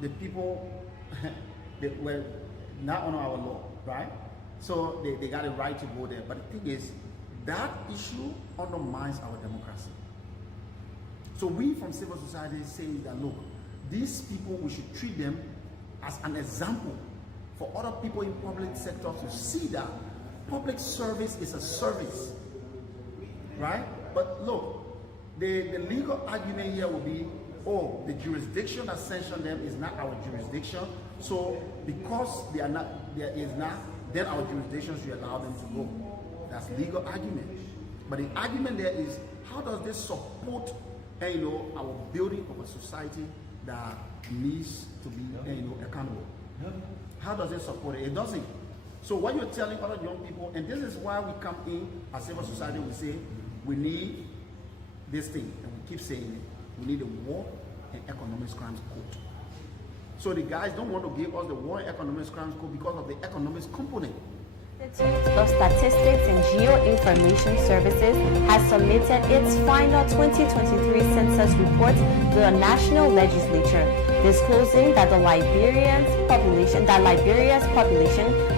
the people they were not under our law, right? So they got a right to go there. But the thing is, that issue undermines our democracy. So we from civil society say that, look, these people, we should treat them as an example for other people in public sector to see that public service is a service, right? But look, the legal argument here will be, oh, the jurisdiction that sanctioned them is not our jurisdiction, so because there is not, then our jurisdiction should allow them to go. That's legal argument. But the argument there is, how does this support, our building of a society that needs to be, accountable? How does it support it? It doesn't. So what you're telling other young people, and this is why we come in as civil society, we say, we need this thing, and we keep saying it. We need a war and economic crimes code. So the guys don't want to give us the war and economic crimes code because of the economic component. The Institute of Statistics and Geoinformation Services has submitted its final 2023 census report to the National Legislature, disclosing that Liberia's population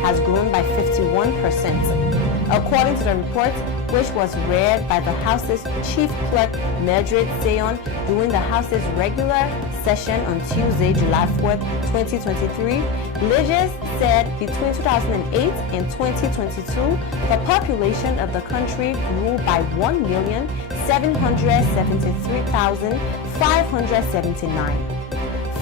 has grown by 51%. According to the report, which was read by the House's Chief Clerk Mildred Sayon during the House's regular session on Tuesday, July 4th, 2023, Legis said between 2008 and 2022, the population of the country grew by 1,773,579.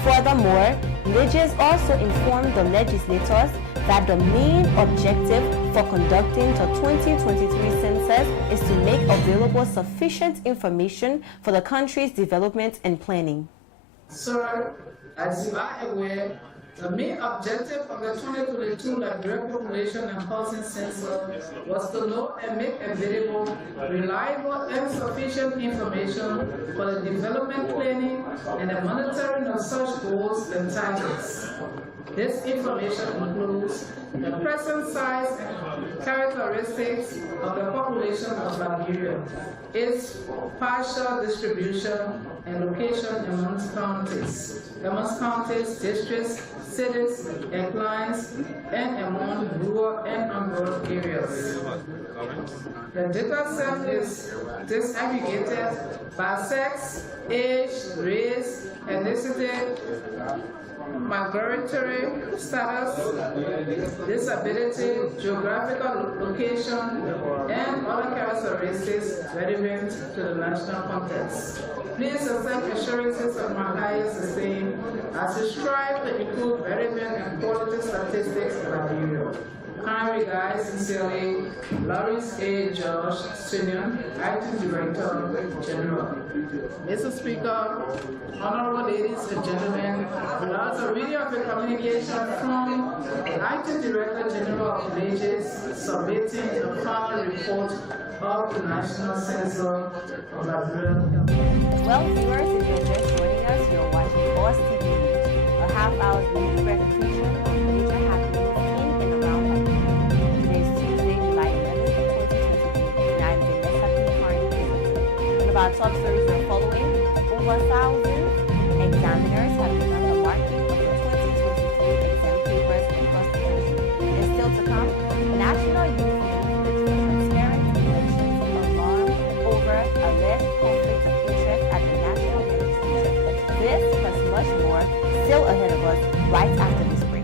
Furthermore, Legis also informed the legislators that the main objective for conducting the 2023 census is to make available sufficient information for the country's development and planning. Sir, as you are aware, the main objective of the 2022 Liberian Population and Housing Census was to know and make available reliable and sufficient information for the development planning and the monitoring of such goals and targets. This information includes the present size and characteristics of the population of Liberia, its partial distribution and location amongst counties, districts, cities, and clients, and among rural and urban areas. The data set is disaggregated by sex, age, race, ethnicity, migratory status, disability, geographical location, and other characteristics relevant to the national context. Please accept assurances of my highest esteem as we strive to include relevant and quality statistics in Liberia. Kind regards, sincerely, Lawrence A. George, Senior, Acting Director General. Mr. Speaker, honorable ladies and gentlemen, as a reading of a communication from the Acting Director General of Legis submitting the final report of the National Census of Liberia. Well, viewers, if you're just joining us, you're watching WAEC TV News, a half-hour news presentation on major happenings in and around Liberia. Today is Tuesday, July 11th, 2023, and I'm Vanessa P. Carney. One of our top stories we're following: over 1,000 examiners have begun the marking of the 2023 exam papers across the country. And still to come, the National Youth League for Transparent Elections alarm over alleged conflict of interest at the National Legislature. This plus much more still ahead of us right after this break.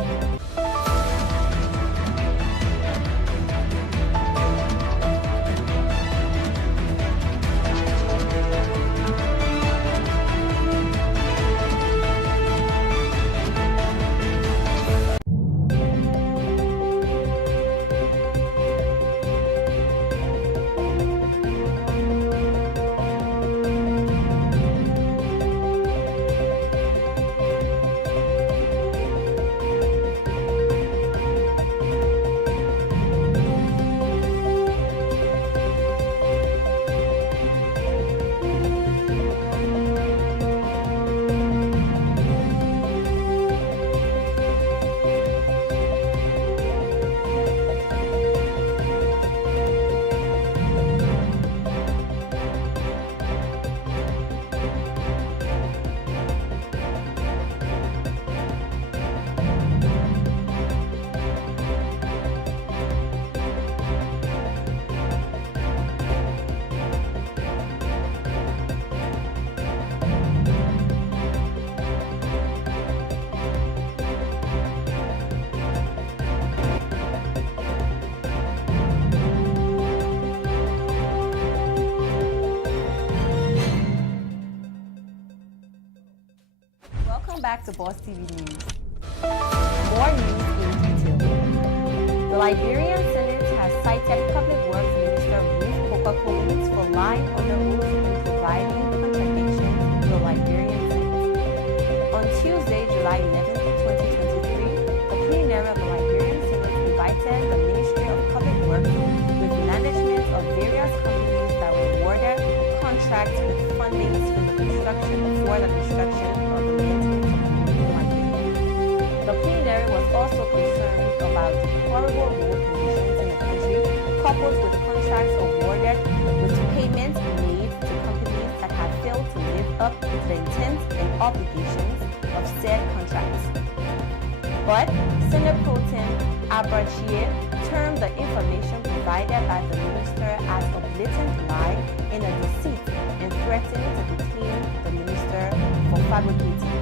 Welcome back to Boss TV News. More news in detail. The Liberian Senate has cited Public Works Minister Ruth Coca-Cola for lying under oath and providing contradictions to the Liberian Senate. On Tuesday, July 11, 2023, the plenary of the Liberian Senate invited the Ministry of Public Works with management of various companies that were awarded contracts with fundings for the construction of the maintenance of the Liberian. The plenary was also concerned about horrible road conditions in the country, coupled with contracts awarded with payments made to companies that had failed to live up to the intent and obligations of said contracts. But Senate Pro Tem Abachie termed the information provided by the minister as a blatant lie and a deceit and threatened to detain the minister for fabricating.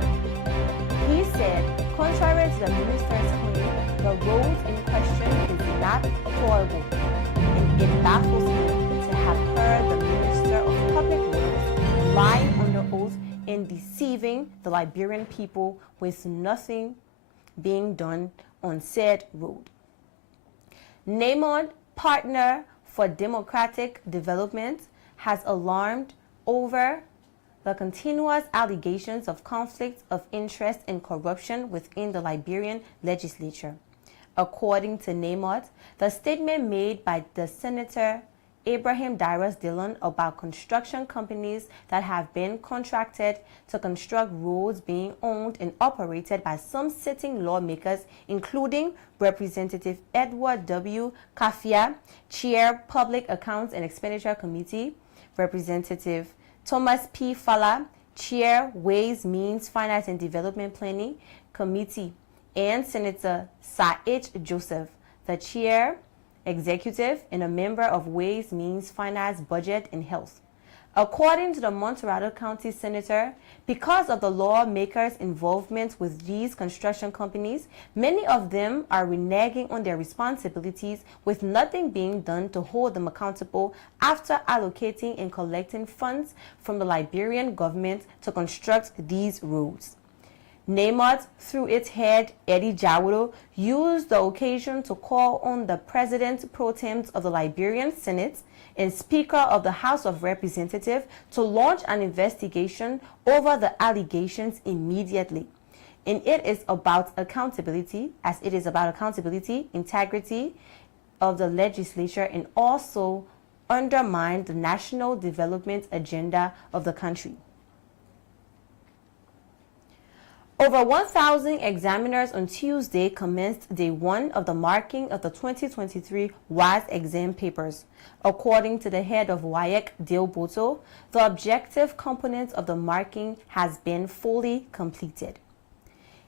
He said, contrary to the minister's claim, the road in question is not horrible, and it baffles him to have heard the Minister of Public Works lying under oath and deceiving the Liberian people with nothing being done on said road. NAMOD, Partner for Democratic Development, has alarmed over the continuous allegations of conflicts of interest and corruption within the Liberian legislature. According to NAMOD, the statement made by the Senator Abraham Darius Dillon about construction companies that have been contracted to construct roads being owned and operated by some sitting lawmakers, including Representative Edward W. Kafia, Chair, Public Accounts and Expenditure Committee, Representative Thomas P. Falla, Chair, Ways, Means, Finance and Development Planning Committee, and Senator Sir H. Joseph, the Chair, Executive, and a member of Ways, Means, Finance, Budget, and Health. According to the Monrovia County Senator, because of the lawmakers' involvement with these construction companies, many of them are reneging on their responsibilities with nothing being done to hold them accountable after allocating and collecting funds from the Liberian government to construct these roads. NAMOD, through its head, Dale Gbotoe, used the occasion to call on the President Pro Tem of the Liberian Senate and Speaker of the House of Representatives to launch an investigation over the allegations immediately. And it is about accountability, as it is about accountability, integrity of the legislature, and also undermine the national development agenda of the country. Over 1,000 examiners on Tuesday commenced day one of the marking of the 2023 WAEC exam papers. According to the head of WAEC, Dale Gbotoe, the objective component of the marking has been fully completed.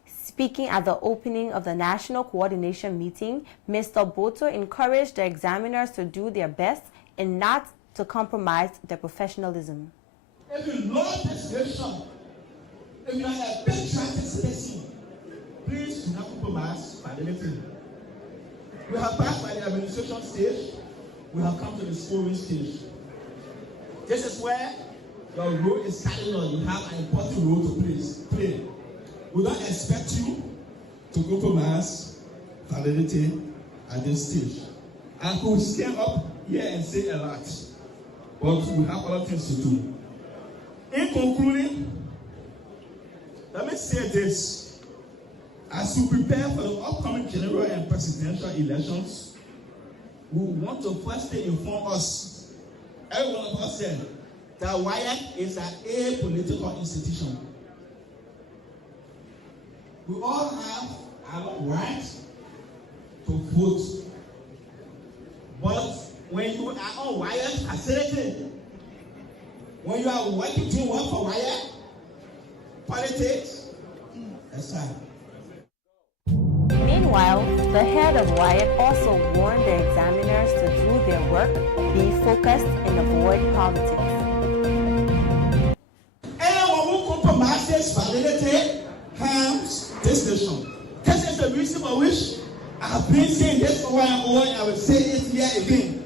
Speaking at the opening of the National Coordination meeting, Mr. Gbotoe encouraged the examiners to do their best and not to compromise their professionalism. If you love this nation, if you are a patriotic citizen, please do not compromise by anything. We have passed by the administration stage, we have come to the scoring stage. This is where your role is starting on. You have an important role to play. We don't expect you to compromise validity at this stage. And we will stand up here and say a lot, but we have other things to do. In concluding, let me say this. As we prepare for the upcoming general and presidential elections, we want to firstly inform us, every one of us said, that WAEC is an apolitical institution. We all have our right to vote. But when you are on WAEC facility, when you are working to work for WAEC, politics, that's right. Meanwhile, the head of WAEC also warned the examiners to do their work, be focused, and avoid politics. Anyone who compromises validity harms this nation. This is the reason for which I have been saying this over and over, and I will say it here again.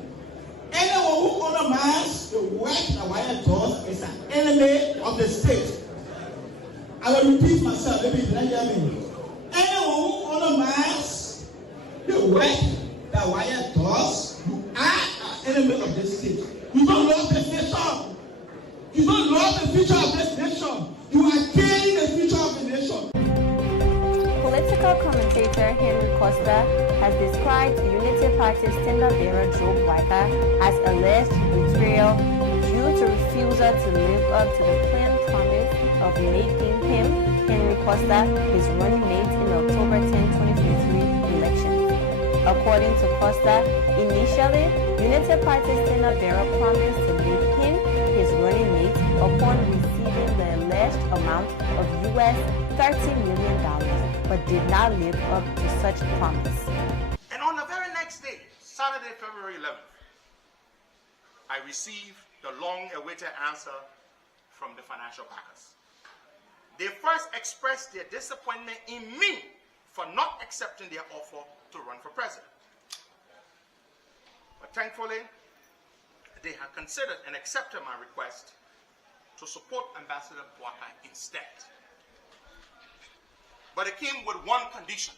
Anyone who undermines the work that WAEC does is an enemy of the state. I will repeat myself, maybe you didn't hear me. Anyone on the mass, the work that WAEC does, you are an enemy of this state. You don't love this nation. You don't love the future of this nation. You are killing the future of the nation. Political commentator Henry Costa has described Unity Party's tender-bearer Joe Gbotoe as alleged betrayal due to refusal to live up to the planned promise of making him, Henry Costa, his running mate in the October 10, 2023 elections. According to Costa, initially, Unity Party's tender-bearer promised to make him his running mate upon receiving the alleged amount of US $30 million, but did not live up to such promise. And on the very next day, Saturday, February 11th, I received the long-awaited answer from the financial backers. They first expressed their disappointment in me for not accepting their offer to run for president. But thankfully, they had considered and accepted my request to support Ambassador Gbotoe instead. But it came with one condition.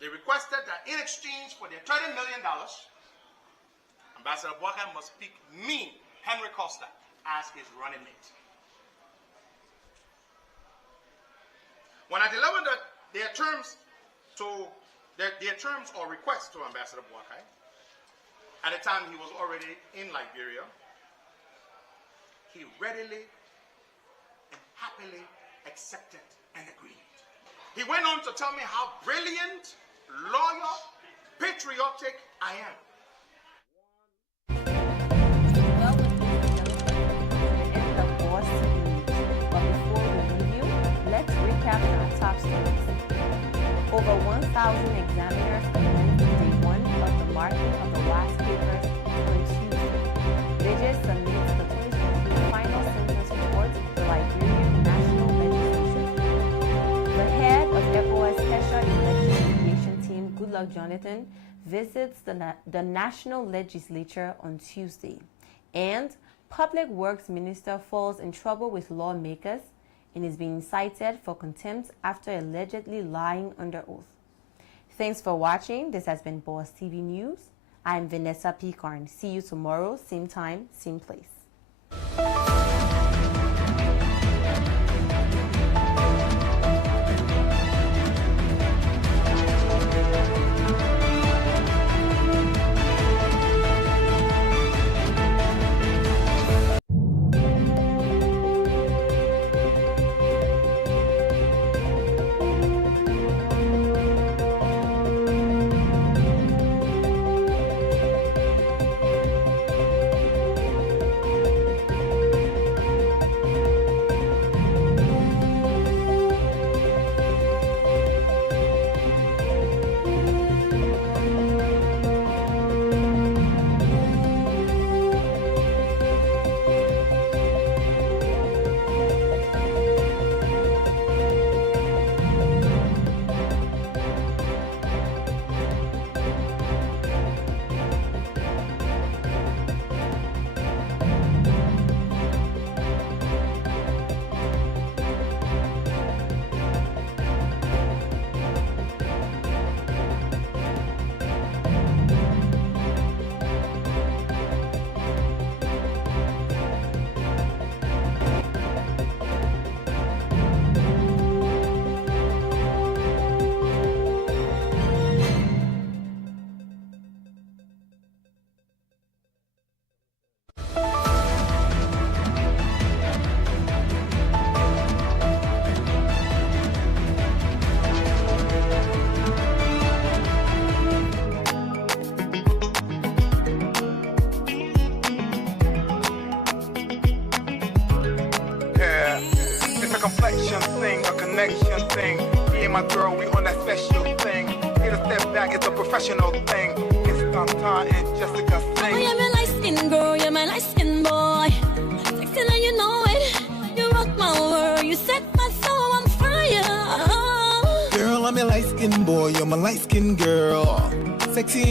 They requested that in exchange for their $30 million, Ambassador Gbotoe must pick me, Henry Costa, as his running mate. When I delivered their terms or requests to Ambassador Gbotoe, at the time he was already in Liberia, he readily and happily accepted and agreed. He went on to tell me how brilliant, loyal, patriotic I am. Well, end of WAEC TV. But before we leave you, let's recap our top stories. Over 1,000 examiners attended day one of the marking of the WAEC papers on Tuesday. Regis submits the 2023 final census report to the Liberian National Legislature. The head of ECOWAS Special Election Mediation Team, Goodluck Jonathan, visits the National Legislature on Tuesday. And Public Works Minister falls in trouble with lawmakers and is being cited for contempt after allegedly lying under oath. Thanks for watching. This has been WAEC TV News. I'm Vanessa Picarn. See you tomorrow, same time, same place. complexion thing, a connection thing. Me and my girl, we on that special thing. Here to step back, it's a professional thing. It's Tanta and Jessica sing. Oh, you're my light skin girl, you're my light skin boy. Sexy and you know it. You rock my world, you set my soul on fire. Girl, I'm a light skin boy, you're my light skin girl. Sexy.